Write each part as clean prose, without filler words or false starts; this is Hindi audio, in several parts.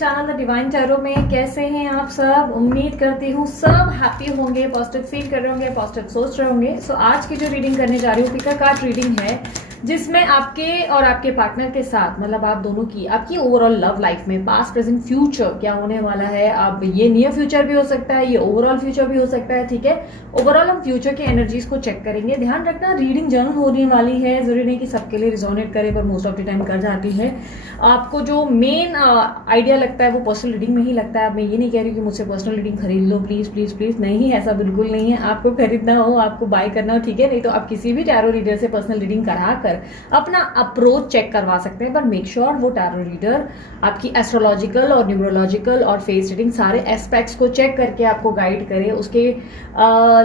चैनल द डिवाइन टैरो में। कैसे हैं आप सब? उम्मीद करती हूँ सब हैप्पी होंगे, पॉजिटिव फील कर रहे होंगे, पॉजिटिव सोच रहे होंगे। सो आज की जो रीडिंग करने जा रही हूँ पिक अ कार्ड रीडिंग है, जिसमें आपके और आपके पार्टनर के साथ मतलब आप दोनों की आपकी ओवरऑल लव लाइफ में पास्ट प्रेजेंट फ्यूचर क्या होने वाला है। अब ये नियर फ्यूचर भी हो सकता है, ये ओवरऑल फ्यूचर भी हो सकता है, ठीक है। ओवरऑल हम फ्यूचर की एनर्जीज को चेक करेंगे। ध्यान रखना रीडिंग जनरल होने वाली है, जरूरी नहीं कि सबके लिए रिजोनेट करे, पर मोस्ट ऑफ द टाइम कर जाती है। आपको जो मेन आइडिया लगता है वो पर्सनल रीडिंग में ही लगता है। मैं ये नहीं कह रही कि मुझसे पर्सनल रीडिंग खरीद लो, प्लीज प्लीज प्लीज, नहीं, ऐसा बिल्कुल नहीं है। आपको खरीदना हो, आपको बाय करना हो, ठीक है, नहीं तो आप किसी भी टैरो रीडर से पर्सनल रीडिंग करा कर अपना अप्रोच चेक करवा सकते हैं। पर मेक श्योर वो टैरो रीडर आपकी एस्ट्रोलॉजिकल और न्यूमरोलॉजिकल और फेस रीडिंग सारे एस्पेक्ट्स को चेक करके आपको गाइड करे, उसके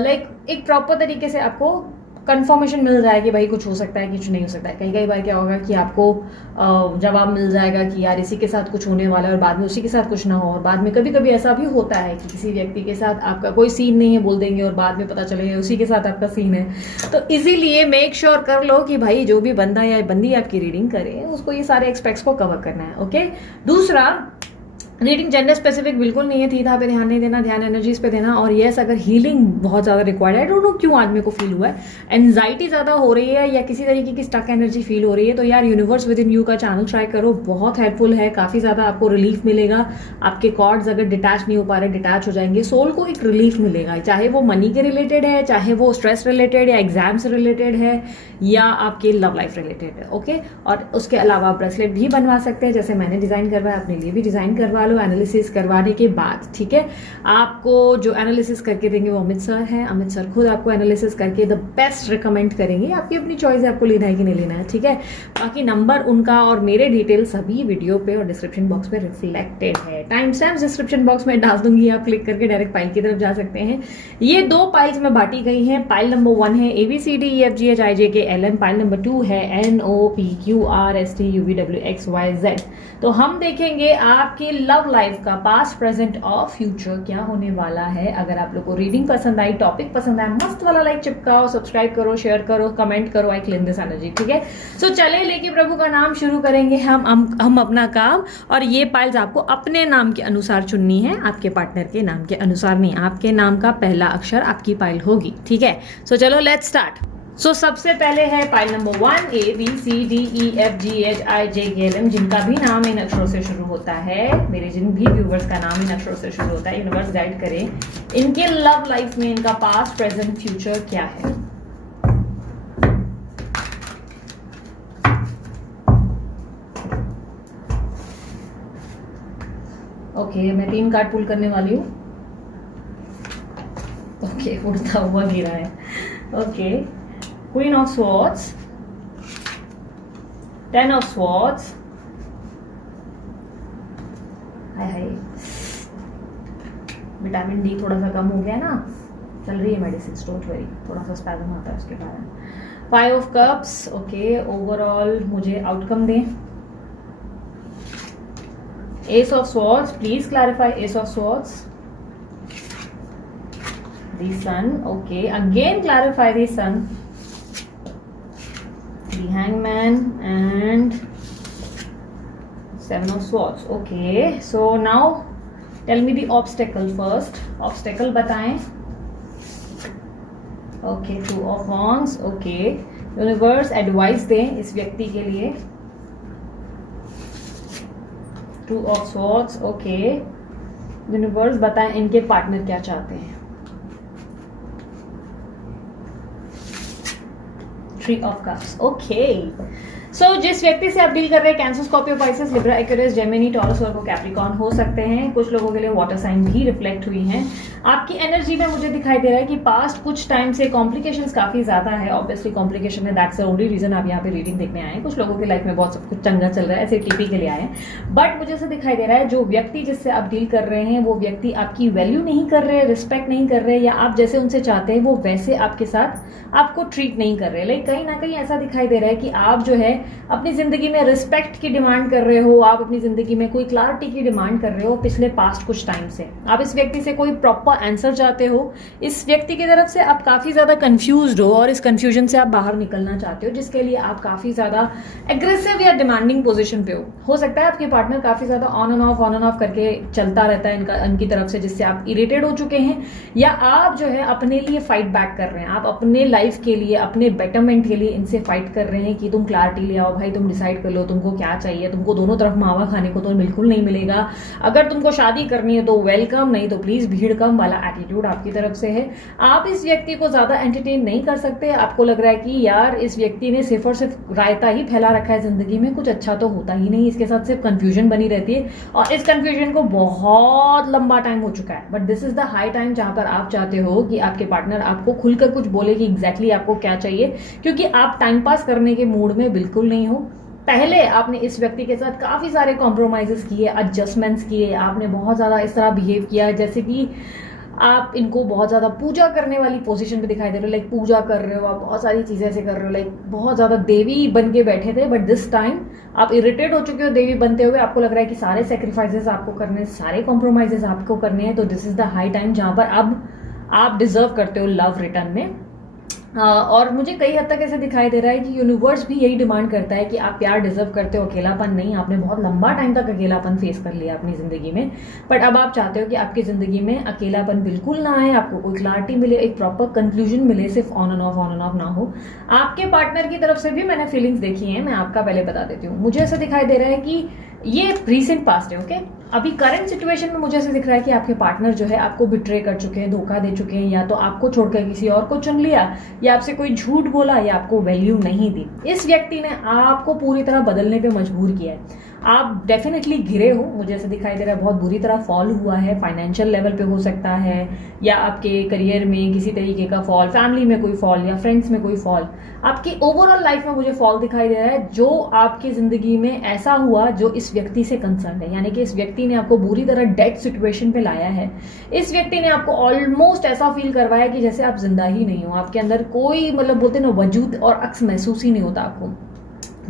लाइक एक प्रॉपर तरीके से आपको कंफर्मेशन मिल जाए कि भाई कुछ हो सकता है, कुछ नहीं हो सकता है। कई कई बार क्या होगा कि आपको जवाब मिल जाएगा कि यार इसी के साथ कुछ होने वाला है और बाद में उसी के साथ कुछ ना हो। और बाद में कभी कभी ऐसा भी होता है कि किसी व्यक्ति के साथ आपका कोई सीन नहीं है बोल देंगे और बाद में पता चलेगा उसी के साथ आपका सीन है। तो इसीलिए मेक श्योर कर लो कि भाई जो भी बंदा या बंदी आपकी रीडिंग करे उसको ये सारे एक्सपेक्ट्स को कवर करना है, ओके। दूसरा, रीडिंग जेंडर स्पेसिफिक बिल्कुल नहीं है, थीथा पे ध्यान नहीं देना, ध्यान एनर्जीज पे देना। और यस, अगर हीलिंग बहुत ज्यादा रिक्वायर्ड है, आई डोंट नो क्यों आदमी को फील हुआ है, एंजाइटी ज्यादा हो रही है या किसी तरीके की स्टक एनर्जी फील हो रही है, तो यार यूनिवर्स विद इन यू का चैनल ट्राई करो, बहुत हेल्पफुल है, काफी ज्यादा आपको रिलीफ मिलेगा। आपके कॉर्ड्स अगर डिटैच नहीं हो पा रहे, डिटैच हो जाएंगे, सोल को एक रिलीफ मिलेगा, चाहे वो मनी के रिलेटेड है, चाहे वो स्ट्रेस रिलेटेड या एग्जाम से रिलेटेड है या आपके लव लाइफ रिलेटेड है, ओके। और उसके अलावा ब्रेसलेट भी बनवा सकते हैं, जैसे मैंने डिजाइन करवाया, अपने लिए भी डिजाइन करवा लो एनालिसिस करवाने के बाद, ठीक है। आपको जो एनालिसिस करके देंगे वो अमित सर है। अमित सर खुद आपको एनालिसिस करके द बेस्ट रिकमेंड करेंगे। आपकी अपनी चॉइस है, आपको लेना है कि नहीं लेना है, ठीक है। बाकी नंबर उनका और मेरे डिटेल सभी वीडियो पे और डिस्क्रिप्शन बॉक्स में रिफ्लेक्टेड है। टाइम स्टैम्प डिस्क्रिप्शन बॉक्स में डाल दूंगी, आप क्लिक करके डायरेक्ट पाइल की तरफ जा सकते हैं। ये दो पाइल्स में बांटी गई हैं। पाइल नंबर 1 है ABCDEFGHIJKLM, पाइल नंबर 2 है NOPQRSTUVWXYZ। तो हम देखेंगे आपकी लव लाइफ का पास्ट प्रेजेंट और फ्यूचर क्या होने वाला है। अगर आप लोग को रीडिंग पसंद आई, टॉपिक पसंद आया, मस्त वाला लाइक चिपकाओ, सब्सक्राइब करो, शेयर करो, कमेंट करो, आई क्लेम दिस एनर्जी, ठीक है। सो चले लेके प्रभु का नाम शुरू करेंगे हम अपना काम। और ये पाइल्स आपको अपने नाम के अनुसार चुननी है, आपके पार्टनर के नाम के अनुसार नहीं। आपके नाम का पहला अक्षर आपकी पाइल होगी, ठीक है। सो चलो लेट्स स्टार्ट। सो सबसे पहले है पाइल नंबर 1 ABCDEFGHIJKLM, जिनका भी नाम इन अक्षरों से शुरू होता है। मेरे जिन भी व्यूवर्स का नाम इन अक्षरों से शुरू होता है, यूनिवर्स गाइड करें इनके लव लाइफ में इनका पास्ट प्रेजेंट फ्यूचर क्या है। ओके, मैं 3 कार्ड पुल करने वाली हूँ। ओके, उड़ता हुआ गिरा है। Okay, Queen of Swords, 10 of Swords, hi hi, vitamin D थोड़ा सा कम हो गया ना, चल रही है मेडिसिन, डोंट वरी, थोड़ा सा स्पैज़म आता है उसके कारण। 5 of Cups, ओके, ओवरऑल मुझे आउटकम दें। Ace of Swords, please clarify Ace of Swords, the Sun, okay, again clarify the Sun, the Hangman and 7 of Swords, okay. So now tell me the obstacle first. Obstacle बताएं। okay, 2 of Wands, okay. Universe advice दें इस व्यक्ति के लिए। 2 of Swords, okay. यूनिवर्स बताएं इनके पार्टनर क्या चाहते हैं। 3 of Cups, okay. सो जिस व्यक्ति से आप डील कर रहे हैं, cancer, Scorpio, Pisces, Libra, Aquarius, Gemini, taurus और कैप्रिकॉर्न हो सकते हैं। कुछ लोगों के लिए वाटर साइन भी रिफ्लेक्ट हुई हैं। आपकी एनर्जी में मुझे दिखाई दे रहा है कि पास्ट कुछ टाइम से कॉम्प्लिकेशंस काफी ज्यादा है। ऑब्वियसली कॉम्प्लिकेशन है, दैट्स द ओनली रीजन आप यहाँ पे रीडिंग देखने आए हैं। कुछ लोगों की लाइफ में बहुत सब कुछ चंगा चल रहा है, ऐसे टीपी के लिए आए हैं। बट मुझे ऐसा दिखाई दे रहा है जो व्यक्ति जिससे आप डील कर रहे हैं वो व्यक्ति आपकी वैल्यू नहीं कर रहे, रिस्पेक्ट नहीं कर रहे, या आप जैसे उनसे चाहते हैं वो वैसे आपके साथ आपको ट्रीट नहीं कर रहे। लाइक कहीं ना कहीं ऐसा दिखाई दे रहा है कि आप जो है अपनी जिंदगी में रिस्पेक्ट की डिमांड कर रहे हो, आप अपनी जिंदगी में कोई क्लैरिटी की डिमांड कर रहे हो पिछले पास्ट कुछ टाइम से। आप इस व्यक्ति से कोई प्रॉपर आंसर चाहते हो, इस व्यक्ति की तरफ से आप काफी ज्यादा कंफ्यूज्ड हो और इस कंफ्यूजन से आप बाहर निकलना चाहते हो, जिसके लिए आप काफी ज्यादा एग्रेसिव या डिमांडिंग पोजीशन पे हो सकता है आपके पार्टनर काफी ज्यादा ऑन एंड ऑफ करके चलता रहता है इनकी तरफ से, जिससे आप इरिटेट हो चुके हैं, या आप जो है अपने लिए फाइट बैक कर रहे हैं, आप अपने लाइफ के लिए, अपने बेटरमेंट के लिए इनसे फाइट कर रहे हैं कि तुम क्लैरिटी ले आओ भाई, तुम डिसाइड कर लो तुमको क्या चाहिए। तुमको दोनों तरफ मावा खाने को तो बिल्कुल नहीं मिलेगा। अगर तुमको शादी करनी है तो वेलकम, नहीं तो प्लीज भीड़ कम वाला एटीट्यूड आपकी तरफ से है। आप इस व्यक्ति को ज्यादा एंटरटेन नहीं कर सकते। आपको लग रहा है कि यार इस व्यक्ति ने सिर्फ और सिर्फ रायता ही फैला रखा है जिंदगी में, कुछ अच्छा तो होता ही नहीं, इसके साथ सिर्फ कंफ्यूजन बनी रहती है और इस कंफ्यूजन को बहुत लंबा टाइम हो चुका है। But this is the high time जहां पर आप चाहते हो कि आपके पार्टनर आपको खुलकर कुछ बोले कि एग्जैक्टली आपको क्या चाहिए, क्योंकि आप टाइम पास करने के मूड में बिल्कुल नहीं हो। पहले आपने इस व्यक्ति के साथ काफी सारे कॉम्प्रोमाइजेस किए, एडजस्टमेंट्स किए, आपने बहुत ज्यादा इस तरह बिहेव किया जैसे कि आप इनको बहुत ज्यादा पूजा करने वाली पोजीशन पे दिखाई दे रहे हो, लाइक पूजा कर रहे हो, आप बहुत सारी चीजें ऐसे कर रहे हो, लाइक बहुत ज्यादा देवी बन के बैठे थे। बट दिस टाइम आप इरिटेट हो चुके हो देवी बनते हुए, आपको लग रहा है कि सारे सेक्रीफाइसेस आपको करने, सारे कॉम्प्रोमाइजेस आपको करने हैं। तो this is the high time जहां पर अब आप डिजर्व करते हो लव रिटर्न में। और मुझे कई हद तक ऐसे दिखाई दे रहा है कि यूनिवर्स भी यही डिमांड करता है कि आप प्यार डिजर्व करते हो, अकेलापन नहीं। आपने बहुत लंबा टाइम तक अकेलापन फेस कर लिया अपनी जिंदगी में, बट अब आप चाहते हो कि आपकी जिंदगी में अकेलापन बिल्कुल ना आए, आपको कोई क्लैरिटी मिले, एक प्रॉपर कंक्लूजन मिले, सिर्फ ऑन एंड ऑफ ना हो। आपके पार्टनर की तरफ से भी मैंने फीलिंग्स देखी हैं, मैं आपका पहले बता देती हूँ। मुझे ऐसा दिखाई दे रहा है कि ये रीसेंट पास्ट है, ओके। अभी करंट सिचुएशन में मुझे ऐसा दिख रहा है कि आपके पार्टनर जो है आपको बिट्रे कर चुके हैं, धोखा दे चुके हैं, या तो आपको छोड़कर किसी और को चुन लिया, या आपसे कोई झूठ बोला, या आपको वैल्यू नहीं दी। इस व्यक्ति ने आपको पूरी तरह बदलने पे मजबूर किया है। आप डेफिनेटली गिरे हो, मुझे ऐसा दिखाई दे रहा है, बहुत बुरी तरह फॉल हुआ है। फाइनेंशियल लेवल पे हो सकता है, या आपके करियर में किसी तरीके का फॉल, फैमिली में कोई फॉल, या फ्रेंड्स में कोई फॉल, आपकी ओवरऑल लाइफ में मुझे फॉल दिखाई दे रहा है जो आपकी जिंदगी में ऐसा हुआ जो इस व्यक्ति से कंसर्न है। यानी कि इस व्यक्ति ने आपको बुरी तरह डेड सिचुएशन पे लाया है। इस व्यक्ति ने आपको ऑलमोस्ट ऐसा फील करवाया कि जैसे आप जिंदा ही नहीं हो, आपके अंदर कोई मतलब बोलते ना वजूद और अक्स महसूस ही नहीं होता आपको।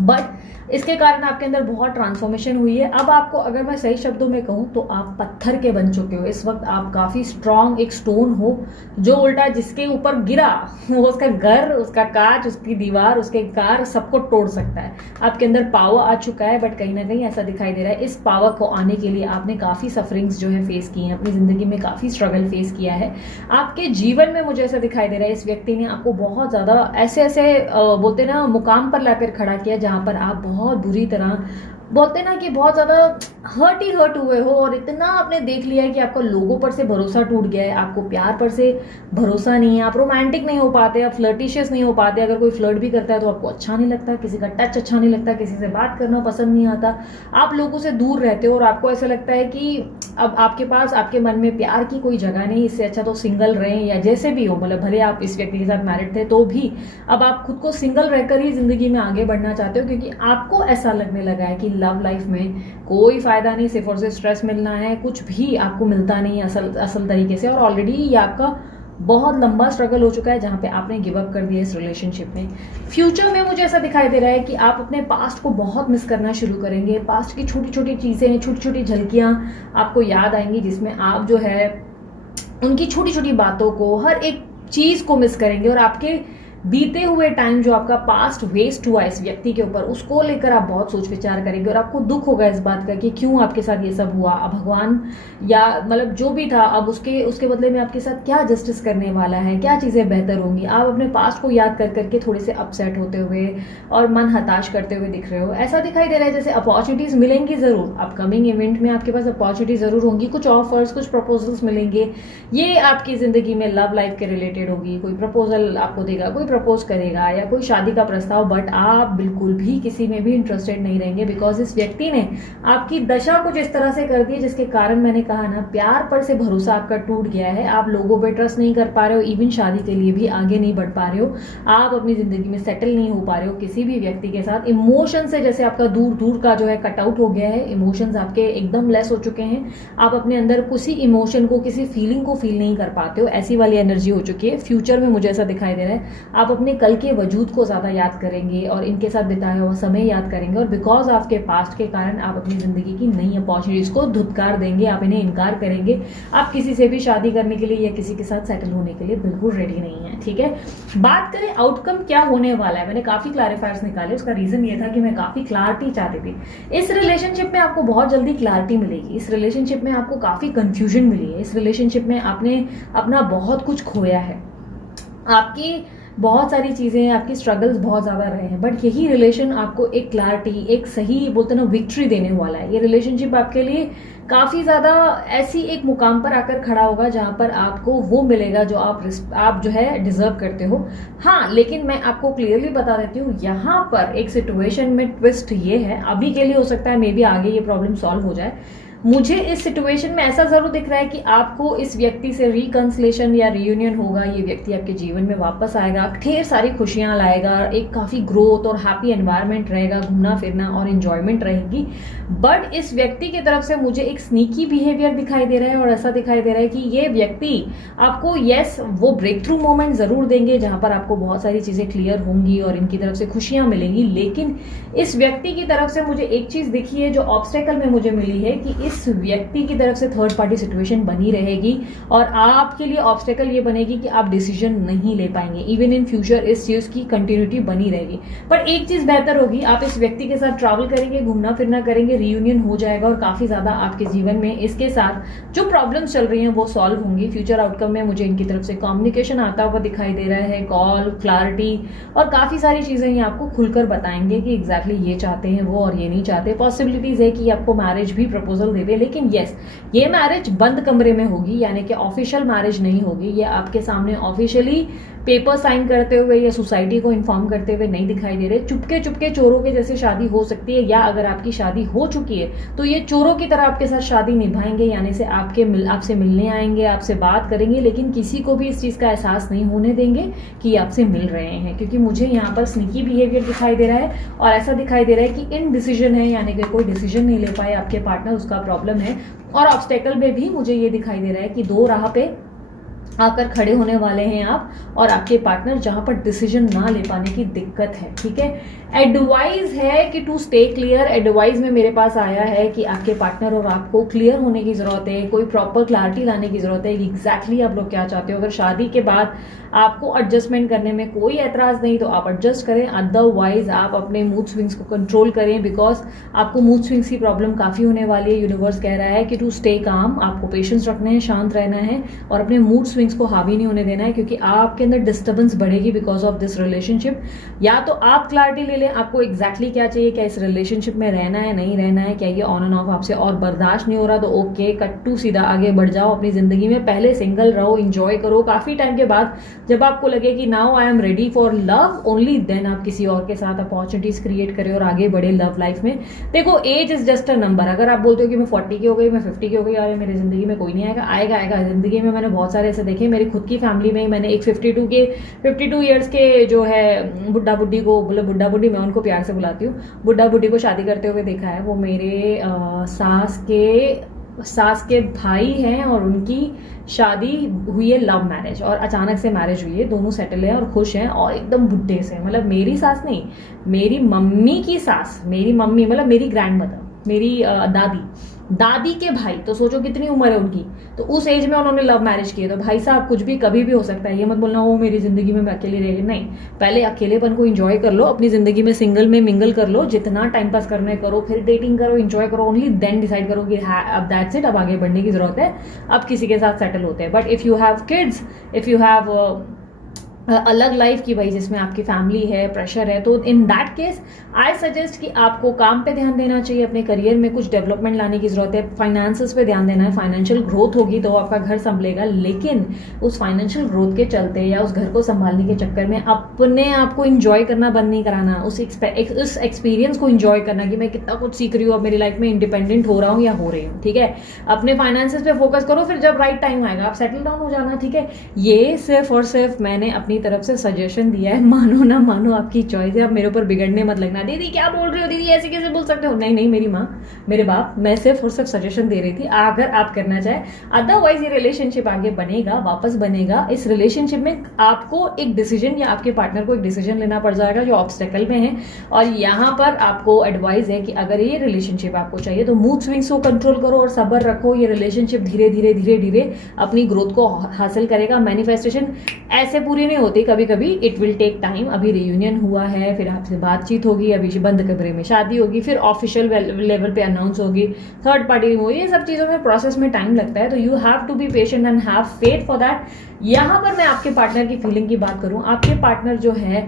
बट इसके कारण आपके अंदर बहुत ट्रांसफॉर्मेशन हुई है। अब आपको अगर मैं सही शब्दों में कहूं तो आप पत्थर के बन चुके हो। इस वक्त आप काफी स्ट्रांग एक स्टोन हो जो उल्टा जिसके ऊपर गिरा वो उसका घर, उसका कांच, उसकी दीवार, उसके कार सबको तोड़ सकता है। आपके अंदर पावर आ चुका है, बट कहीं ना कहीं ऐसा दिखाई दे रहा है इस पावर को आने के लिए आपने काफी सफरिंग्स जो है फेस की हैं, अपनी जिंदगी में काफी स्ट्रगल फेस किया है। आपके जीवन में मुझे ऐसा दिखाई दे रहा है इस व्यक्ति ने आपको बहुत ज्यादा ऐसे ऐसे बोलते ना मुकाम पर लाकर खड़ा किया जहां पर आप बहुत बुरी तरह बोलते ना कि बहुत ज्यादा हर्ट हुए हो, और इतना आपने देख लिया है कि आपका लोगों पर से भरोसा टूट गया है, आपको प्यार पर से भरोसा नहीं है, आप रोमांटिक नहीं हो पाते, आप फ्लर्टिशियस नहीं हो पाते। अगर कोई फ्लर्ट भी करता है तो आपको अच्छा नहीं लगता, किसी का टच अच्छा नहीं लगता, किसी से बात करना पसंद नहीं आता, आप लोगों से दूर रहते हो और आपको ऐसा लगता है कि अब आपके पास आपके मन में प्यार की कोई जगह नहीं, इससे अच्छा तो सिंगल रहें, या जैसे भी हो, मतलब भले आप इस व्यक्ति के साथ मैरिड थे तो भी अब आप खुद को सिंगल रहकर ही जिंदगी में आगे बढ़ना चाहते हो, क्योंकि आपको ऐसा लगने लगा है कि लव लाइफ में कोई फायदा नहीं, सिर्फ और सिर्फ स्ट्रेस मिलना है, कुछ भी आपको मिलता नहीं असल तरीके से। और ऑलरेडी ये आपका बहुत लंबा स्ट्रगल हो चुका है जहां पे आपने गिव अप कर दिया इस रिलेशनशिप में। फ्यूचर में मुझे ऐसा दिखाई दे रहा है कि आप अपने पास्ट को बहुत मिस करना शुरू करेंगे। पास्ट की छोटी छोटी चीजें, छोटी छोटी झलकियां आपको याद आएंगी, जिसमें आप जो है उनकी छोटी छोटी बातों को, हर एक चीज को मिस करेंगे, और आपके बीते हुए टाइम जो आपका पास्ट वेस्ट हुआ इस व्यक्ति के ऊपर, उसको लेकर आप बहुत सोच विचार करेंगे, और आपको दुख होगा इस बात का कि क्यों आपके साथ ये सब हुआ। अब भगवान या मतलब जो भी था, अब उसके बदले में आपके साथ क्या जस्टिस करने वाला है, क्या चीजें बेहतर होंगी। आप अपने पास्ट को याद कर करके थोड़े से अपसेट होते हुए और मन हताश करते हुए दिख रहे हो। ऐसा दिखाई दे रहा है जैसे अपॉर्चुनिटीज मिलेंगी जरूर, अपकमिंग इवेंट में आपके पास अपॉर्चुनिटी जरूर होंगी, कुछ ऑफर्स, कुछ प्रपोजल्स मिलेंगे। ये आपकी जिंदगी में लव लाइफ के रिलेटेड होगी, कोई प्रपोजल आपको देगा, कोई प्रपोज करेगा, या कोई शादी का प्रस्ताव। बट आप बिल्कुल भी किसी में भी इंटरेस्टेड नहीं रहेंगे, बिकॉज इस व्यक्ति ने आपकी दशा कुछ इस तरह से कर दी जिसके कारण मैंने कहा ना, प्यार पर से भरोसा आपका टूट गया है। आप लोगों पे ट्रस्ट नहीं कर पा रहे हो, इवन शादी के लिए भी आगे नहीं बढ़ पा रहे हो, आप अपनी जिंदगी में सेटल नहीं हो पा रहे हो किसी भी व्यक्ति के साथ। इमोशन से जैसे आपका दूर दूर का जो है कट आउट हो गया है, इमोशंस आपके एकदम लेस हो चुके हैं, आप अपने अंदर किसी इमोशन को, किसी फीलिंग को फील नहीं कर पाते हो, ऐसी वाली एनर्जी हो चुकी है। फ्यूचर में मुझे ऐसा दिखाई दे रहा है आप अपने कल के वजूद को ज़्यादा याद करेंगे और इनके साथ बिताया हुआ समय याद करेंगे, और बिकॉज आपके पास्ट के कारण आप अपनी ज़िंदगी की नई अपॉर्चुनिटीज़ को धुतकार देंगे, आप इन्हें इनकार करेंगे। आप किसी से भी शादी करने के लिए या किसी के साथ सेटल होने के लिए बिल्कुल रेडी नहीं है, ठीक है। बात करें आउटकम क्या होने वाला है, मैंने काफ़ी क्लैरिफायर्स निकाले। उसका रीज़न ये था कि मैं काफ़ी क्लैरिटी चाहती थी। इस रिलेशनशिप में आपको बहुत जल्दी क्लैरिटी मिलेगी। इस रिलेशनशिप में आपको काफ़ी कंफ्यूजन मिली है। इस रिलेशनशिप में आपने अपना बहुत कुछ खोया है, आपकी बहुत सारी चीज़ें, आपकी स्ट्रगल्स बहुत ज़्यादा रहे हैं, बट यही रिलेशन आपको एक क्लैरिटी, एक सही बोलते ना विक्ट्री देने वाला है। ये रिलेशनशिप आपके लिए काफ़ी ज़्यादा ऐसी एक मुकाम पर आकर खड़ा होगा जहाँ पर आपको वो मिलेगा जो आप जो है डिजर्व करते हो। हाँ, लेकिन मैं आपको क्लियरली बता देती हूँ, यहाँ पर एक सिचुएशन में ट्विस्ट ये है, अभी के लिए हो सकता है मे बी आगे ये प्रॉब्लम सॉल्व हो जाए। मुझे इस सिचुएशन में ऐसा जरूर दिख रहा है कि आपको इस व्यक्ति से रिकंसलेशन या रियूनियन होगा। ये व्यक्ति आपके जीवन में वापस आएगा, ढेर सारी खुशियां लाएगा, एक काफी ग्रोथ और हैप्पी एनवायरनमेंट रहेगा, घूमना फिरना और एंजॉयमेंट रहेगी। बट इस व्यक्ति की तरफ से मुझे एक स्नीकी बिहेवियर दिखाई दे रहा है, और ऐसा दिखाई दे रहा है कि ये व्यक्ति आपको वो ब्रेक थ्रू मोमेंट जरूर देंगे जहां पर आपको बहुत सारी चीजें क्लियर होंगी और इनकी तरफ से खुशियां मिलेंगी। लेकिन इस व्यक्ति की तरफ से मुझे एक चीज दिखी है जो ऑब्स्टेकल में मुझे मिली है कि इस व्यक्ति की तरफ से थर्ड पार्टी सिचुएशन बनी रहेगी, और आपके लिए ऑब्स्टेकल ये बनेगी कि आप डिसीजन नहीं ले पाएंगे। इवन इन फ्यूचर इस चीज की कंटिन्यूटी बनी रहेगी। पर एक चीज बेहतर होगी, आप इस व्यक्ति के साथ ट्रैवल करेंगे, घूमना फिरना करेंगे, रियूनियन हो जाएगा, और काफी ज्यादा आपके जीवन में इसके साथ जो प्रॉब्लम्स चल रही हैं वो सॉल्व होंगी। फ्यूचर आउटकम में मुझे इनकी तरफ से कम्युनिकेशन आता हुआ दिखाई दे रहा है, कॉल, क्लैरिटी, और काफी सारी चीजें ये आपको खुलकर बताएंगे कि एग्जैक्टली ये चाहते हैं वो और ये नहीं चाहते। पॉसिबिलिटीज है कि आपको मैरिज भी प्रपोजल दे दे, लेकिन यस, ये मैरिज बंद कमरे में होगी, यानी कि ऑफिशियल मैरिज नहीं होगी। ये आपके सामने ऑफिशियली पेपर साइन करते हुए या सोसाइटी को इन्फॉर्म करते हुए नहीं दिखाई दे रहे। चुपके चुपके चोरों के जैसे शादी हो सकती है, या अगर आपकी शादी हो चुकी है तो ये चोरों की तरह आपके साथ शादी निभाएंगे, यानी से आपसे मिलने आएंगे, आपसे बात करेंगे, लेकिन किसी को भी इस चीज का एहसास नहीं होने देंगे कि ये आपसे मिल रहे हैं, क्योंकि मुझे यहाँ पर स्नीकी बिहेवियर दिखाई दे रहा है, और ऐसा दिखाई दे रहा है कि इनडिसीजन है, यानी कि कोई डिसीजन नहीं ले पाए आपके पार्टनर, उसका प्रॉब्लम है। और ऑब्स्टेकल में भी मुझे ये दिखाई दे रहा है कि दो राह पे आकर खड़े होने वाले हैं आप और आपके पार्टनर, जहां पर डिसीजन ना ले पाने की दिक्कत है, ठीक है। एडवाइस है कि टू स्टे क्लियर। एडवाइस में मेरे पास आया है कि आपके पार्टनर और आपको क्लियर होने की जरूरत है, कोई प्रॉपर क्लैरिटी लाने की जरूरत है कि एग्जैक्टली आप लोग क्या चाहते हो। अगर शादी के बाद आपको एडजस्टमेंट करने में कोई एतराज नहीं तो आप एडजस्ट करें, अदरवाइज आप अपने मूड स्विंग्स को कंट्रोल करें, बिकॉज आपको मूड स्विंग्स की प्रॉब्लम काफी होने वाली है। यूनिवर्स कह रहा है कि टू स्टे काम, आपको पेशेंस रखना है, शांत रहना है और अपने मूड स्विंग्स को हावी नहीं होने देना है, क्योंकि आपके अंदर डिस्टर्बेंस बढ़ेगी बिकॉज ऑफ दिस रिलेशनशिप। या तो आप क्लैरिटी ले लें आपको एग्जैक्टली क्या चाहिए, क्या इस रिलेशनशिप में रहना है, नहीं रहना है, क्या ये ऑन एंड ऑफ आपसे और बर्दाश्त नहीं हो रहा, तो ओके, कट्टू सीधा आगे बढ़ जाओ अपनी जिंदगी में। पहले सिंगल रहो, इंजॉय करो, काफी टाइम के बाद जब आपको लगे कि now I am ready for love, only then आप किसी और के साथ अपॉर्चुनिटीज क्रिएट करें और आगे बढ़े लव लाइफ में। देखो, age is just a number. अगर आप बोलते हो कि मैं 40 की हो गई, मैं 50 की हो गई, अरे मेरी जिंदगी में कोई नहीं आएगा, आएगा आएगा। जिंदगी में मैंने बहुत सारे ऐसे देखे, मेरी खुद की फैमिली में मैंने एक 52 ईयर्स के जो है बुढ़ा बुढ़ी को, बुढ़ा बुढ़ी मैं उनको प्यार से बुलाती हूँ, बुढ़ा बुढ़ी को शादी करते हुए देखा है। वो मेरे सास के भाई हैं और उनकी शादी हुई है लव मैरिज, और अचानक से मैरिज हुई है, दोनों सेटल हैं और खुश हैं और एकदम बुढ़े से। मतलब मेरी सास नहीं, मेरी मम्मी की सास, मेरी मम्मी मतलब मेरी ग्रैंड मदर, मेरी दादी के भाई, तो सोचो कितनी उम्र है उनकी। तो उस एज में उन्होंने लव मैरिज किए। तो भाई साहब, कुछ भी कभी भी हो सकता है। ये मत बोलना वो मेरी जिंदगी में मैं अकेली रह गई, नहीं। पहले अकेलेपन को एंजॉय कर लो, अपनी जिंदगी में सिंगल में मिंगल कर लो, जितना टाइम पास करना है करो, फिर डेटिंग करो, एंजॉय करो, ओनली देन डिसाइड करो कि अब दैट्स इट, अब आगे बढ़ने की जरूरत है, अब किसी के साथ सेटल होते हैं। But if you have kids, if you have अलग लाइफ की भाई जिसमें आपकी फैमिली है, प्रेशर है, तो in that case I suggest कि आपको काम पे ध्यान देना चाहिए, अपने करियर में कुछ डेवलपमेंट लाने की जरूरत है, फाइनेंसेस पे ध्यान देना है। फाइनेंशियल ग्रोथ होगी तो आपका घर संभलेगा, लेकिन उस फाइनेंशियल ग्रोथ के चलते या उस घर को संभालने के चक्कर में अपने आप को इंजॉय करना बंद नहीं कराना, उस एक्सपीरियंस को इंजॉय करना कि मैं कितना कुछ सीख रही हूँ, अब मेरी लाइफ में इंडिपेंडेंट हो रहा हूँ या हो रही हूँ, ठीक है। अपने फाइनेंसेस पे फोकस करो, फिर जब राइट टाइम आएगा आप सेटल डाउन हो जाना, ठीक है। ये सिर्फ और सिर्फ मैंने अपनी अपनी तरफ से सजेशन दिया है, मानो ना मानो आपकी चॉइस है, आप मेरे ऊपर बिगड़ने मत लगना, दीदी क्या बोल रहे हो, दीदी ऐसे कैसे बोल सकते हो, नहीं नहीं मेरी माँ मेरे बाप, मैं सिर्फ और सिर्फ सजेशन दे रही थी अगर आप करना चाहे। अदरवाइज ये रिलेशनशिप आगे बनेगा, वापस बनेगा। इस रिलेशनशिप में आपको एक डिसीजन या आपके पार्टनर को एक डिसीजन लेना पड़ जाएगा जो ऑब्स्टेकल में है। और यहाँ पर आपको एडवाइस है कि अगर ये रिलेशनशिप आपको चाहिए तो मूड स्विंग्स को कंट्रोल करो और सब्र रखो। ये रिलेशनशिप धीरे धीरे धीरे धीरे अपनी ग्रोथ को हासिल करेगा। मैनिफेस्टेशन ऐसे पूरी नहीं होती, कभी कभी इट विल टेक टाइम। अभी रियूनियन हुआ है, फिर आपसे बातचीत होगी, अभी बंद कमरे में शादी होगी, फिर ऑफिशियल लेवल पे अनाउंस होगी, थर्ड पार्टी होगी, ये सब चीज़ों में प्रोसेस में टाइम लगता है। तो you have to be patient and have faith for that. यहाँ पर मैं आपके पार्टनर की फीलिंग की बात करूँ, आपके पार्टनर जो है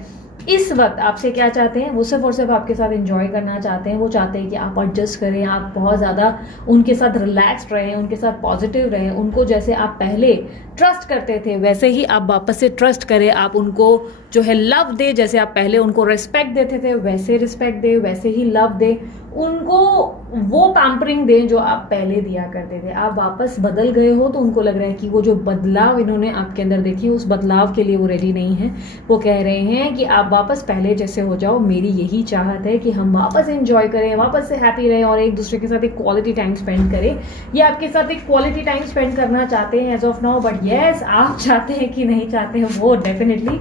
इस वक्त आपसे क्या चाहते हैं, वो सिर्फ और सिर्फ आपके साथ एंजॉय करना चाहते हैं। वो चाहते हैं कि आप एडजस्ट करें, आप बहुत ज़्यादा उनके साथ रिलैक्स्ड रहें, उनके साथ पॉजिटिव रहें। उनको जैसे आप पहले ट्रस्ट करते थे वैसे ही आप वापस से ट्रस्ट करें। आप उनको जो है लव दे, जैसे आप पहले उनको रिस्पेक्ट देते थे वैसे रिस्पेक्ट दे, वैसे ही लव दे। उनको वो पैम्परिंग दें जो आप पहले दिया करते थे। आप वापस बदल गए हो तो उनको लग रहा है कि वो जो बदलाव इन्होंने आपके अंदर देखी उस बदलाव के लिए वो रेडी नहीं है। वो कह रहे हैं कि आप वापस पहले जैसे हो जाओ। मेरी यही चाहत है कि हम वापस एंजॉय करें, वापस से हैप्पी रहें और एक दूसरे के साथ एक क्वालिटी टाइम स्पेंड करें। ये आपके साथ एक क्वालिटी टाइम स्पेंड करना चाहते हैं as of now. But yes, आप चाहते हैं कि नहीं चाहते हैं वो डेफिनेटली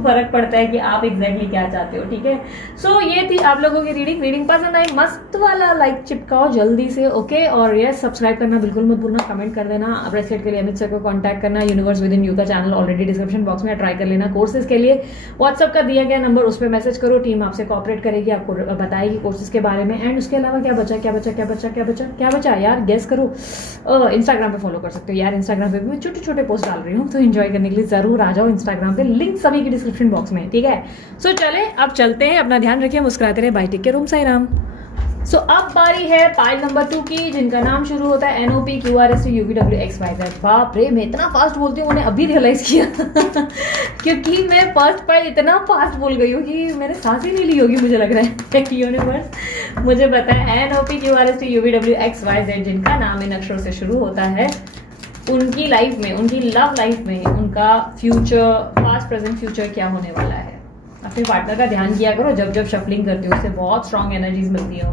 फर्क पड़ता है कि आप एग्जैक्टली क्या चाहते हो। ठीक है, सो ये थी आप लोगों की रीडिंग पसंद आई मस्त वाला लाइक चिपकाओ जल्दी से, ओके। और यस, सब्सक्राइब करना बिल्कुल मत भूलना, कमेंट कर देना। ब्रेसलेट के लिए अमित सर को कांटेक्ट करना, यूनिवर्स विद इन यू का चैनल ऑलरेडी डिस्क्रिप्शन बॉक्स में ट्राई कर लेना। कोर्सेज के लिए व्हाट्सएप का दिया गया नंबर, उस पर मैसेज करो, टीम आपसे कोऑपरेट करेगी, आपको बताएगी कोर्सेज के बारे में। एंड उसके अलावा क्या बचा यार, गेस करो। इंस्टाग्राम पे फॉलो कर सकते हो यार, इंस्टाग्राम पे भी मैं छोटे छोटे पोस्ट डाल रही हूँ, तो एंजॉय करने के लिए जरूर आ जाओ इंस्टाग्राम पे, लिंक सभी की डिस्क्रिप्शन बॉक्स में। ठीक है, सो चले अब चलते हैं, अपना ध्यान रखिए, मुस्कुराते रहे, बाय, टेक केयर, ओम साई राम। सो अब बारी है पाइल नंबर 2 की, जिनका नाम शुरू होता है NOPQRSTUVWXYZ। बाप रे, मैं इतना फास्ट बोलती हूँ, मैंने अभी रियलाइज किया क्योंकि मैं फर्स्ट पाइल इतना फास्ट बोल गई हूँ कि मैंने सांस ही नहीं ली होगी, मुझे लग रहा है। यूनिवर्स मुझे पता है NOPQRSTUVWXYZ जिनका नाम इन अक्षरों से शुरू होता है, उनकी लाइफ में, उनकी लव लाइफ में उनका फ्यूचर, पास्ट प्रेजेंट फ्यूचर क्या होने वाला है। अपने पार्टनर का ध्यान किया करो जब जब शफलिंग करती हो, उससे बहुत स्ट्रॉन्ग एनर्जीज मिलती है।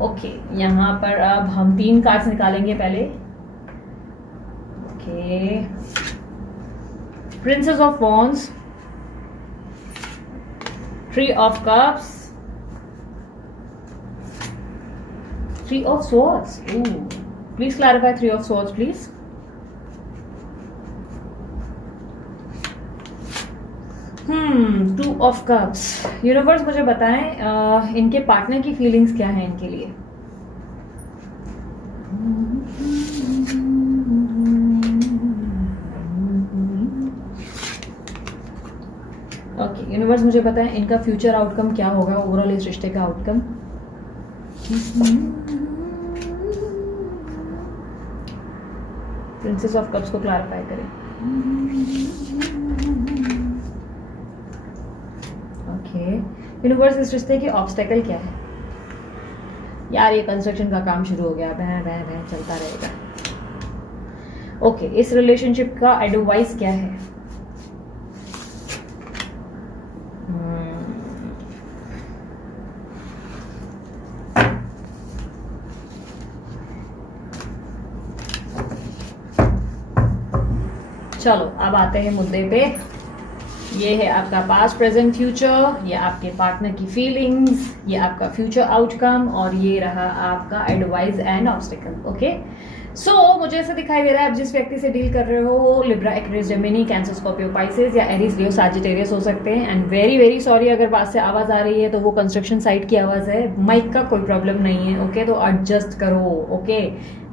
ओके, यहाँ पर अब हम 3 कार्ड्स निकालेंगे पहले। Okay, princess of wands, tree of cups, three of swords. Please clarify three of swords please. Two of cups. Universe मुझे बताएं इनके पार्टनर की फीलिंग्स क्या है इनके लिए। ओके, यूनिवर्स मुझे बताएं इनका फ्यूचर आउटकम क्या होगा, ओवरऑल इस रिश्ते का आउटकम। प्रिंसेस ऑफ कप्स को क्लैरिफाई करें। यूनिवर्स इस रिश्ते के ऑब्स्टेकल क्या है। यार ये कंस्ट्रक्शन का काम शुरू हो गया, बह चलता रहेगा। ओके, इस रिलेशनशिप का एडवाइस क्या है। चलो अब आते हैं मुद्दे पे। ये है आपका पास्ट प्रेजेंट फ्यूचर, ये आपके पार्टनर की फीलिंग्स, ये आपका फ्यूचर आउटकम और ये रहा आपका एडवाइस एंड ऑब्स्टिकल। ओके, सो मुझे ऐसा दिखाई दे रहा है आप जिस व्यक्ति से डील कर रहे हो वो Libra, Aquarius, Gemini, cancer, Scorpio, Pisces या एरीज, लियो, सैजिटेरियस हो सकते हैं। एंड वेरी वेरी सॉरी अगर पास से आवाज आ रही है तो वो कंस्ट्रक्शन साइट की आवाज है, माइक का कोई प्रॉब्लम नहीं है। ओके, तो एडजस्ट करो। ओके,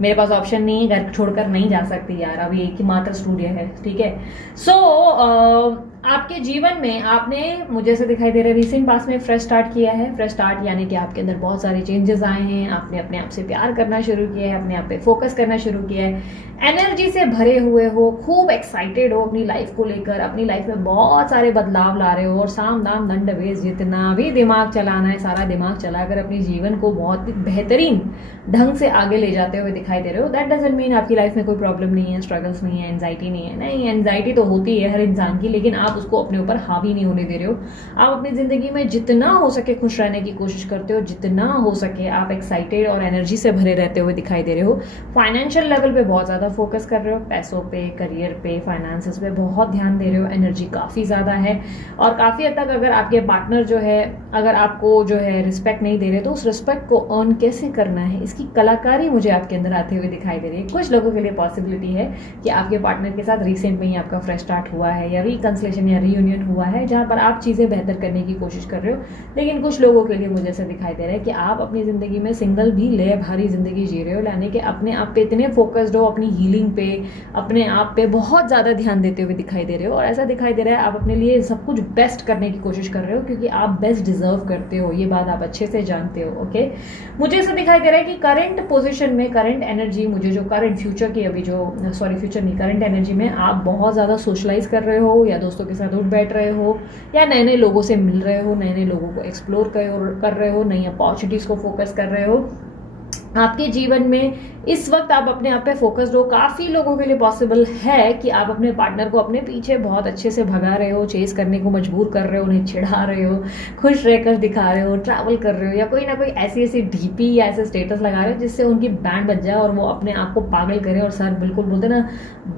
मेरे पास ऑप्शन नहीं है, घर छोड़कर नहीं जा सकती यार, अभी एक ही मात्र स्टूडियो है। ठीक है, सो आपके जीवन में आपने, मुझे ऐसे दिखाई दे रहा है रिसेंट पास में फ्रेश स्टार्ट किया है। फ्रेश स्टार्ट यानी कि आपके अंदर बहुत सारे चेंजेस आए हैं, आपने अपने आप से प्यार करना शुरू किया है, अपने आप पे फोकस करना शुरू किया है, एनर्जी से भरे हुए हो, खूब एक्साइटेड हो अपनी लाइफ को लेकर, अपनी लाइफ में बहुत सारे बदलाव ला रहे हो और साम दाम दंड भेद जितना भी दिमाग चलाना है सारा दिमाग चलाकर अपने जीवन को बहुत बेहतरीन ढंग से आगे ले जाते हुए दिखाई दे रहे हो। दैट डजंट मीन आपकी लाइफ में कोई प्रॉब्लम नहीं है, स्ट्रगल्स नहीं है, एंजाइटी नहीं है। नहीं, एंजाइटी तो होती है हर इंसान की, लेकिन आप उसको अपने ऊपर हावी नहीं होने दे रहे हो। आप अपनी ज़िंदगी में जितना हो सके खुश रहने की कोशिश करते हो, जितना हो सके आप एक्साइटेड और एनर्जी से भरे रहते हुए दिखाई दे रहे हो। फाइनेंशियल लेवल पे बहुत ज़्यादा फोकस कर रहे हो, पैसों पे, करियर पे, फाइनेंसेस पे बहुत ध्यान दे रहे हो, एनर्जी काफ़ी ज़्यादा है। और काफ़ी हद तक अगर आपके पार्टनर जो है, अगर आपको जो है रिस्पेक्ट नहीं दे रहे, तो उस रिस्पेक्ट को अर्न कैसे करना है, इसकी कलाकारी मुझे आपके अंदर आते हुए दिखाई दे रही है। कुछ लोगों के लिए पॉसिबिलिटी है कि आपके पार्टनर के साथ रिसेंट में ही आपका फ्रेश स्टार्ट हुआ है, या रिकंसलेशन या रीयूनियन हुआ है, जहां पर आप चीज़ें बेहतर करने की कोशिश कर रहे हो। लेकिन कुछ लोगों के लिए मुझे ऐसा दिखाई दे रहा है कि आप अपनी ज़िंदगी में सिंगल भी लय भारी ज़िंदगी जी रहे हो, यानी कि अपने आप पे इतने फोकस्ड हो, अपनी हीलिंग पे, अपने आप पे बहुत ज़्यादा ध्यान देते हुए दिखाई दे रहे हो। और ऐसा दिखाई दे रहा है आप अपने लिए सब कुछ बेस्ट करने की कोशिश कर रहे हो, क्योंकि आप बेस्ट डिजर्व करते हो, ये बात आप अच्छे से जानते हो। ओके, मुझे ऐसा दिखाई दे रहा है कि करंट पोजीशन में, करंट एनर्जी, मुझे जो करंट फ्यूचर की अभी जो फ्यूचर नहीं, करंट एनर्जी में आप बहुत ज़्यादा सोशलाइज कर रहे हो, या दोस्तों के साथ उठ बैठ रहे हो, या नए नए लोगों से मिल रहे हो, नए नए लोगों को एक्सप्लोर कर रहे हो, नई अपॉर्चुनिटीज़ को फोकस कर रहे हो। आपके जीवन में इस वक्त आप अपने आप पे फोकस्ड हो। काफ़ी लोगों के लिए पॉसिबल है कि आप अपने पार्टनर को अपने पीछे बहुत अच्छे से भगा रहे हो, चेस करने को मजबूर कर रहे हो, उन्हें चिढ़ा रहे हो, खुश रहकर दिखा रहे हो, ट्रैवल कर रहे हो, या कोई ना कोई ऐसी ऐसी डीपी या ऐसे स्टेटस लगा रहे हो जिससे उनकी बैंड बज जाए और वो अपने आप को पागल करे और सर, बिल्कुल बोलते ना,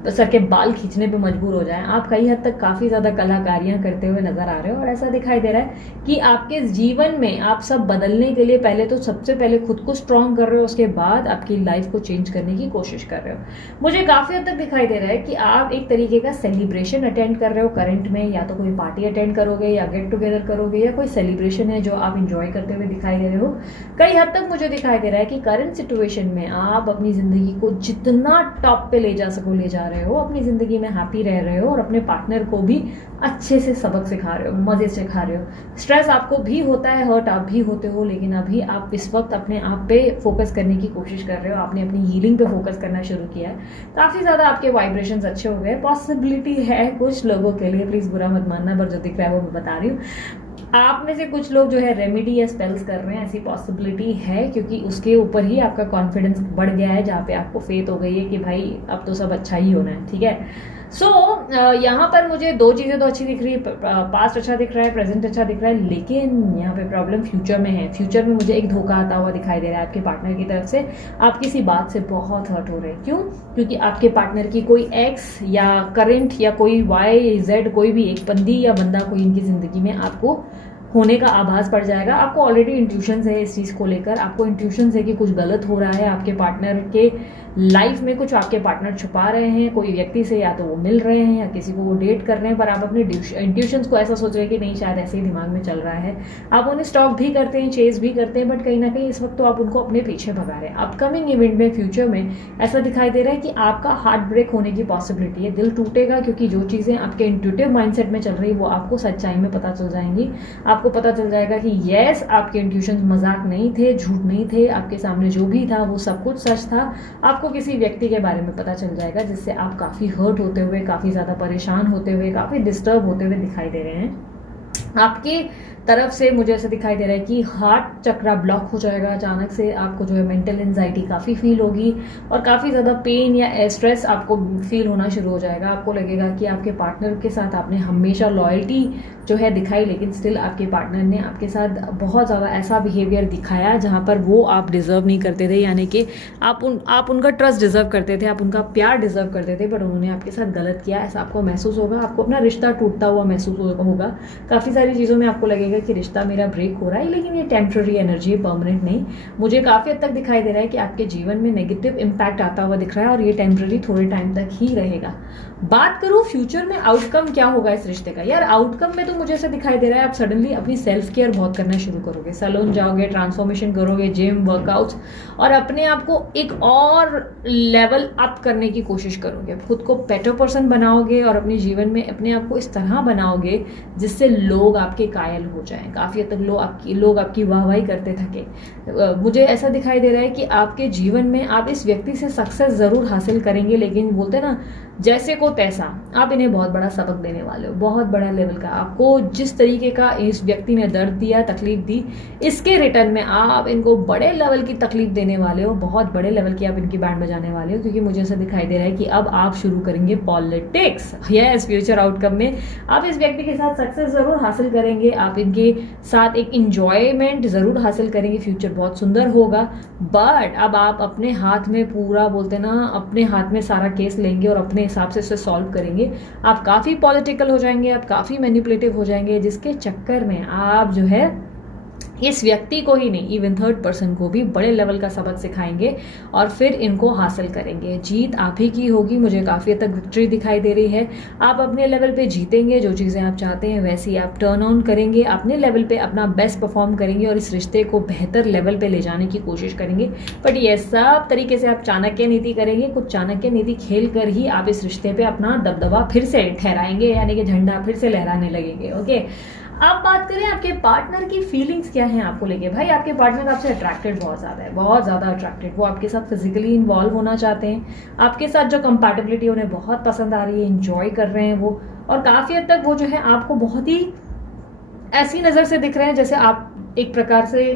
सर के बाल खींचने पर मजबूर हो जाए। आप कई हद तक काफ़ी ज़्यादा कलाकारियाँ करते हुए नजर आ रहे हो। और ऐसा दिखाई दे रहा है कि आपके जीवन में आप सब बदलने के लिए पहले तो सबसे पहले खुद को स्ट्रॉन्ग कर रहे हो, उसके बाद आपकी लाइफ को चेंज करने की कोशिश कर रहे हो। मुझे काफी हद तक दिखाई दे रहा है कि आप एक तरीके का सेलिब्रेशन अटेंड कर रहे हो करंट में, या तो कोई पार्टी अटेंड करोगे, या गेट टुगेदर करोगे, या कोई सेलिब्रेशन है जो आप इंजॉय करते हुए दिखाई दे रहे हो। कई हद तक मुझे दिखाई दे रहा है कि करंट सिचुएशन में आप अपनी जिंदगी को जितना टॉप पे ले जा सको ले जा रहे हो, अपनी जिंदगी में हैप्पी रह रहे हो, और अपने पार्टनर को भी अच्छे से सबक सिखा रहे हो, मजे से सिखा रहे हो। स्ट्रेस आपको भी होता है, हर्ट आप भी होते हो, लेकिन अभी आप इस वक्त अपने आप पे फोकस करने की कोशिश कर रहे हो, आपने अपनी हीलिंग पे फोकस करना शुरू किया है। काफ़ी ज़्यादा आपके वाइब्रेशंस अच्छे हो गए। पॉसिबिलिटी है कुछ लोगों के लिए, प्लीज़ बुरा मत मानना, पर जो दिख रहा है वो मैं बता रही हूँ। आप में से कुछ लोग जो है रेमेडी या स्पेल्स कर रहे हैं, ऐसी पॉसिबिलिटी है, क्योंकि उसके ऊपर ही आपका कॉन्फिडेंस बढ़ गया है, जहाँ पे आपको फेथ हो गई है कि भाई अब तो सब अच्छा ही होना है। ठीक है, सो यहाँ पर मुझे दो चीज़ें तो अच्छी दिख रही है, पास्ट अच्छा दिख रहा है, प्रेजेंट अच्छा दिख रहा है, लेकिन यहाँ पे प्रॉब्लम फ्यूचर में है। फ्यूचर में मुझे एक धोखा आता हुआ दिखाई दे रहा है आपके पार्टनर की तरफ से। आप किसी बात से बहुत हर्ट हो रहे हैं। क्यों? क्योंकि आपके पार्टनर की कोई एक्स या करंट या कोई वाई जेड, कोई भी एक बंदी या बंदा कोई इनकी ज़िंदगी में आपको होने का आभास पड़ जाएगा। आपको ऑलरेडी इंट्यूशंस है इस चीज़ को लेकर, आपको इंट्यूशंस है कि कुछ गलत हो रहा है आपके पार्टनर के लाइफ में, कुछ आपके पार्टनर छुपा रहे हैं कोई व्यक्ति से, या तो वो मिल रहे हैं या किसी को वो डेट कर रहे हैं, पर आप अपने इंट्यूशंस को ऐसा सोच रहे हैं कि नहीं, शायद ऐसे ही दिमाग में चल रहा है। आप उन्हें स्टॉक भी करते हैं, चेस भी करते हैं, बट कहीं ना कहीं इस वक्त तो आप उनको अपने पीछे भगा रहे हैं। अपकमिंग इवेंट में, फ्यूचर में ऐसा दिखाई दे रहा है कि आपका हार्ट ब्रेक होने की पॉसिबिलिटी है, दिल टूटेगा, क्योंकि जो चीज़ें आपके इंट्यूटिव माइंडसेट में चल रही है वो आपको सच्चाई में पता चल जाएंगी। आपको पता चल जाएगा कि यस, आपके इंट्यूशंस मजाक नहीं थे, झूठ नहीं थे, आपके सामने जो भी था वो सब कुछ सच था। आपको किसी व्यक्ति के बारे में पता चल जाएगा जिससे आप काफ़ी हर्ट होते हुए, काफ़ी ज़्यादा परेशान होते हुए, काफ़ी डिस्टर्ब होते हुए दिखाई दे रहे हैं। आपकी तरफ से मुझे ऐसा दिखाई दे रहा है कि हार्ट चक्रा ब्लॉक हो जाएगा अचानक से। आपको जो है मेंटल एंजाइटी काफ़ी फील होगी, और काफ़ी ज़्यादा पेन या स्ट्रेस आपको फील होना शुरू हो जाएगा। आपको लगेगा कि आपके पार्टनर के साथ आपने हमेशा लॉयल्टी जो है दिखाई, लेकिन स्टिल आपके पार्टनर ने आपके साथ बहुत ज़्यादा ऐसा बिहेवियर दिखाया जहाँ पर वो आप डिज़र्व नहीं करते थे, यानी कि आप उनका ट्रस्ट डिज़र्व करते थे, आप उनका प्यार डिज़र्व करते थे, बट उन्होंने आपके साथ गलत किया। ऐसा आपको महसूस होगा, आपको अपना रिश्ता टूटता हुआ महसूस होगा। काफ़ी सारी चीज़ों में आपको लगेगा कि रिश्ता मेरा ब्रेक हो रहा है, लेकिन ये टेम्पररी एनर्जी है, परमानेंट नहीं। मुझे काफ़ी हद तक दिखाई दे रहा है कि आपके जीवन में नेगेटिव इम्पैक्ट आता हुआ दिख रहा है, और ये टेम्पररी थोड़े टाइम तक ही रहेगा। बात करूँ फ्यूचर में आउटकम क्या होगा इस रिश्ते का, यार आउटकम में तो मुझे ऐसा दिखाई दे रहा है आप सडनली अपनी सेल्फ केयर बहुत करना शुरू करोगे, सैलून जाओगे, ट्रांसफॉर्मेशन करोगे, जिम, वर्कआउट्स, और अपने आप को एक और लेवल अप करने की कोशिश करोगे। खुद को बेटर पर्सन बनाओगे, और अपने जीवन में अपने आप को इस तरह बनाओगे जिससे लोग लोग आपके कायल हो जाएं, काफ़ी हद तक लोग आपकी वाहवाही करते थके। मुझे ऐसा दिखाई दे रहा है कि आपके जीवन में आप इस व्यक्ति से सक्सेस ज़रूर हासिल करेंगे, लेकिन बोलते ना जैसे को तैसा, आप इन्हें बहुत बड़ा सबक देने वाले हो, बहुत बड़ा लेवल का। आपको जिस तरीके का इस व्यक्ति ने दर्द दिया, तकलीफ दी, इसके रिटर्न में आप इनको बड़े लेवल की तकलीफ देने वाले हो, बहुत बड़े लेवल की आप इनकी बैंड बजाने वाले हो, क्योंकि मुझे ऐसा दिखाई दे रहा है कि अब आप शुरू करेंगे पॉलिटिक्स। यस, फ्यूचर आउटकम में आप इस व्यक्ति के साथ सक्सेस जरूर हासिल करेंगे, आप इनके साथ एक इंजॉयमेंट जरूर हासिल करेंगे, फ्यूचर बहुत सुंदर होगा। बट अब आप अपने हाथ में पूरा बोलते ना, अपने हाथ में सारा केस लेंगे और अपने हिसाब से इसे सॉल्व करेंगे। आप काफ़ी पॉलिटिकल हो जाएंगे, आप काफ़ी मैनिपुलेटिव हो जाएंगे, जिसके चक्कर में आप जो है इस व्यक्ति को ही नहीं, इवन थर्ड पर्सन को भी बड़े लेवल का सबक सिखाएंगे और फिर इनको हासिल करेंगे। जीत आप ही की होगी, मुझे काफ़ी हद तक विक्ट्री दिखाई दे रही है। आप अपने लेवल पे जीतेंगे, जो चीज़ें आप चाहते हैं वैसी आप टर्न ऑन करेंगे, अपने लेवल पे अपना बेस्ट परफॉर्म करेंगे और इस रिश्ते को बेहतर लेवल पे ले जाने की कोशिश करेंगे। बट ये सब तरीके से आप चाणक्य नीति करेंगे, कुछ चाणक्य नीति खेल कर ही आप इस रिश्ते पे अपना दबदबा फिर से ठहराएंगे, यानी कि झंडा फिर से लहराने लगेंगे। ओके, अब बात करें आपके पार्टनर की फीलिंग्स क्या हैं आपको लेके। भाई आपके पार्टनर आपसे अट्रैक्टेड बहुत ज़्यादा है, बहुत ज़्यादा अट्रैक्टेड। वो आपके साथ फिजिकली इन्वॉल्व होना चाहते हैं, आपके साथ जो कंपैटिबिलिटी उन्हें बहुत पसंद आ रही है, इंजॉय कर रहे हैं वो, और काफ़ी हद तक वो जो है आपको बहुत ही ऐसी नज़र से दिख रहे हैं जैसे आप एक प्रकार से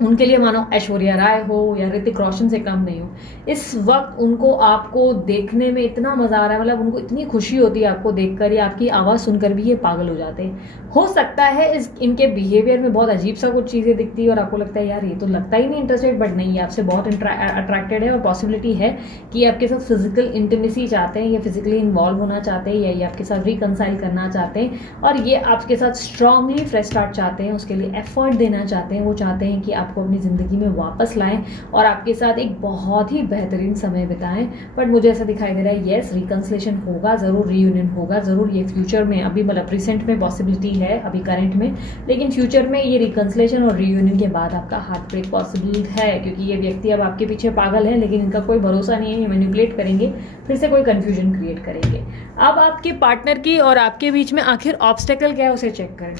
उनके लिए मानो ऐश्वर्या राय हो या ऋतिक रोशन से कम नहीं हो। इस वक्त उनको आपको देखने में इतना मजा आ रहा है, मतलब उनको इतनी खुशी होती है आपको देखकर, या आपकी आवाज़ सुनकर भी ये पागल हो जाते हैं। हो सकता है इनके बिहेवियर में बहुत अजीब सा कुछ चीज़ें दिखती है और आपको लगता है यार ये तो लगता ही नहीं इंटरेस्टेड, बट नहीं, ये आपसे बहुत अट्रैक्टेड है और पॉसिबिलिटी है कि आपके साथ फिजिकल इंटीमेसी चाहते हैं या फिजिकली इन्वॉल्व होना चाहते हैं, या ये आपके साथ रिकनसाइल करना चाहते हैं और ये आपके साथ स्ट्रांगली फ्रेश स्टार्ट चाहते हैं, उसके लिए एफर्ट देना चाहते हैं। वो चाहते हैं कि आपको अपनी ज़िंदगी में वापस लाएं और आपके साथ एक बहुत ही बेहतरीन समय बिताएं। बट मुझे ऐसा दिखाई दे रहा है यस, रिकन्सिलेशन होगा ज़रूर, रीयूनियन होगा ज़रूर, ये फ्यूचर में, अभी मतलब रिसेंट में पॉसिबिलिटी है, अभी करंट में, लेकिन फ्यूचर में ये रिकन्सिलेशन और रीयूनियन के बाद आपका हार्ट ब्रेक पॉसिबल है, क्योंकि ये व्यक्ति अब आपके पीछे पागल है, लेकिन इनका कोई भरोसा नहीं है, ये मैनिपुलेट करेंगे, फिर से कोई कंफ्यूजन क्रिएट करेंगे। अब आपके पार्टनर की और आपके बीच में आखिर ऑब्स्टेकल क्या है उसे चेक करें।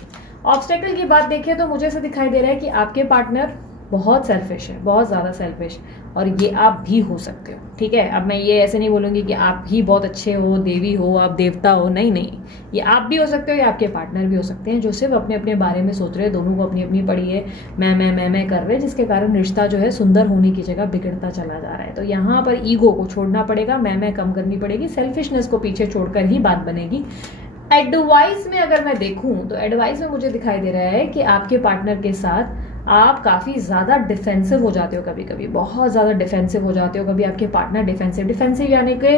ऑब्स्टेकल की बात देखिए तो मुझे ऐसा दिखाई दे रहा है कि आपके पार्टनर बहुत सेल्फिश है, बहुत ज़्यादा सेल्फिश, और ये आप भी हो सकते हो। ठीक है, अब मैं ये ऐसे नहीं बोलूँगी कि आप ही बहुत अच्छे हो, देवी हो, आप देवता हो, नहीं नहीं, ये आप भी हो सकते हो या आपके पार्टनर भी हो सकते हैं, जो सिर्फ अपने अपने बारे में सोच रहे हैं, दोनों को अपनी अपनी पड़ी है, मैं कर रहे हैं, जिसके कारण रिश्ता जो है सुंदर होने की जगह बिगड़ता चला जा रहा है। तो यहाँ पर ईगो को छोड़ना पड़ेगा, मैं कम करनी पड़ेगी, सेल्फिशनेस को पीछे छोड़कर ही बात बनेगी। एडवाइस में अगर मैं देखूं तो एडवाइस में मुझे दिखाई दे रहा है कि आपके पार्टनर के साथ आप काफ़ी ज़्यादा डिफेंसिव हो जाते हो, कभी कभी बहुत ज़्यादा डिफेंसिव हो जाते हो, कभी आपके पार्टनर डिफेंसिव यानी कि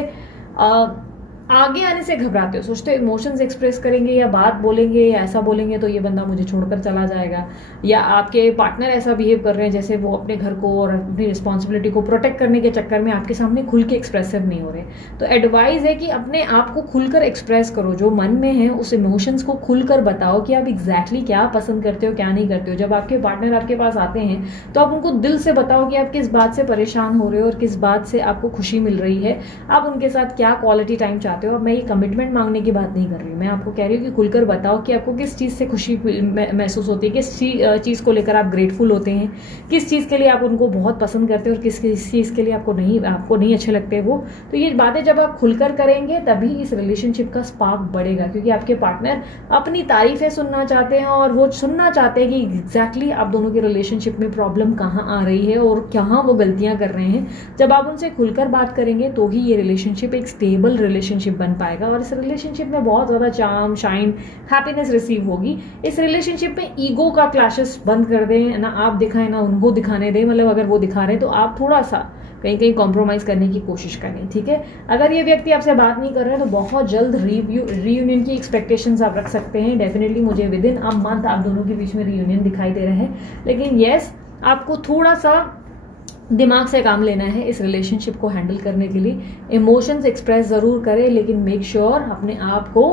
आगे आने से घबराते हो, सोचते हो इमोशंस एक्सप्रेस करेंगे या बात बोलेंगे या ऐसा बोलेंगे तो ये बंदा मुझे छोड़कर चला जाएगा, या आपके पार्टनर ऐसा बिहेव कर रहे हैं जैसे वो अपने घर को और अपनी रिस्पॉन्सिबिलिटी को प्रोटेक्ट करने के चक्कर में आपके सामने खुल के एक्सप्रेसिव नहीं हो रहे। तो एडवाइस है कि अपने आप को खुलकर एक्सप्रेस करो, जो मन में है उस इमोशंस को खुलकर बताओ कि आप एग्जैक्टली क्या पसंद करते हो, क्या नहीं करते हो। जब आपके पार्टनर आपके पास आते हैं तो आप उनको दिल से बताओ कि आप किस बात से परेशान हो रहे हो और किस बात से आपको खुशी मिल रही है, आप उनके साथ क्या क्वालिटी टाइम चाहते हो। अब मैं ये कमिटमेंट मांगने की बात नहीं कर रही हूँ, मैं आपको कह रही हूँ कि खुलकर बताओ कि आपको किस चीज़ से खुशी महसूस होती है, किस चीज़ को लेकर आप ग्रेटफुल होते हैं, किस चीज़ के लिए आप उनको बहुत पसंद करते हो और किस चीज़ के लिए आपको नहीं अच्छे लगते वो। तो ये बातें जब आप खुलकर करेंगे तभी इस रिलेशनशिप का स्पार्क बढ़ेगा, क्योंकि आपके पार्टनर अपनी तारीफें सुनना चाहते हैं और वो सुनना चाहते हैं कि एग्जैक्टली आप दोनों के रिलेशनशिप में प्रॉब्लम कहाँ आ रही है और कहाँ वो गलतियाँ कर रहे हैं। जब आप उनसे खुलकर बात करेंगे तो ही ये रिलेशनशिप एक स्टेबल रिलेशनशिप बन पाएगा और इस रिलेशनशिप में बहुत ज़्यादा चार्म, शाइन, हैप्पीनेस रिसीव होगी। इस रिलेशनशिप में ईगो का क्लैशेस बंद कर दें, ना आप दिखाएं ना उनको दिखाने दें, मतलब अगर वो दिखा रहे हैं तो आप थोड़ा सा कहीं कॉम्प्रोमाइज़ करने की कोशिश करें। ठीक है, अगर ये व्यक्ति आपसे बात नहीं कर रहे हैं तो बहुत जल्द रीयूनियन की एक्सपेक्टेशंस आप रख सकते हैं। डेफिनेटली मुझे विद इन अ मंथ आप दोनों के बीच में रीयूनियन दिखाई दे रहा है, लेकिन येस आपको थोड़ा सा दिमाग से काम लेना है इस रिलेशनशिप को हैंडल करने के लिए। इमोशंस एक्सप्रेस ज़रूर करें, लेकिन मेक श्योर अपने आप को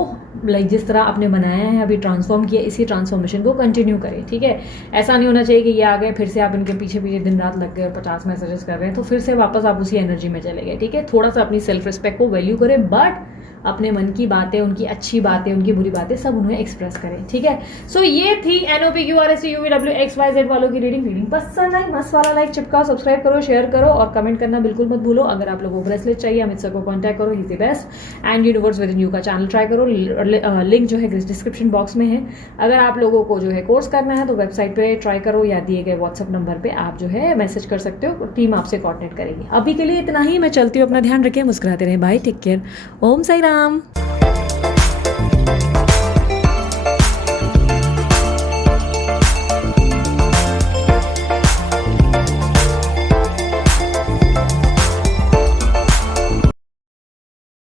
जिस तरह आपने बनाया है, अभी ट्रांसफॉर्म किया, इसी ट्रांसफॉर्मेशन को कंटिन्यू करें। ठीक है, ऐसा नहीं होना चाहिए कि ये आ गए फिर से आप इनके पीछे दिन रात लग गए और 50 मैसेजेस कर रहे हैं तो फिर से वापस आप उसी एनर्जी में चले गए। ठीक है, थोड़ा सा अपनी सेल्फ रिस्पेक्ट को वैल्यू करें, बट अपने मन की बातें, उनकी अच्छी बातें, उनकी बुरी बातें सब उन्हें एक्सप्रेस करें, ठीक है। सो ये थी NOPQRSTUVWXYZ वालों की रीडिंग पसंद आई, मस्त वाला लाइक चिपकाओ, सब्सक्राइब करो, शेयर करो और कमेंट करना बिल्कुल मत भूलो। अगर आप लोगों को ब्रेसलेट चाहिए अमित सर को कॉन्टैक्ट करो, he is the best. And universe with you का चैनल ट्राई करो, लिंक जो है डिस्क्रिप्शन बॉक्स में है। अगर आप लोगों को जो है कोर्स करना है तो वेबसाइट पे ट्राई करो या दिए गए व्हाट्सएप नंबर पे आप जो है मैसेज कर सकते हो, टीम आपसे कॉन्टेक्ट करेगी। अभी के लिए इतना ही, मैं चलती हूँ, अपना ध्यान रखें, मुस्कुराते रहें, बाय, टेक केयर, ओम साई राम।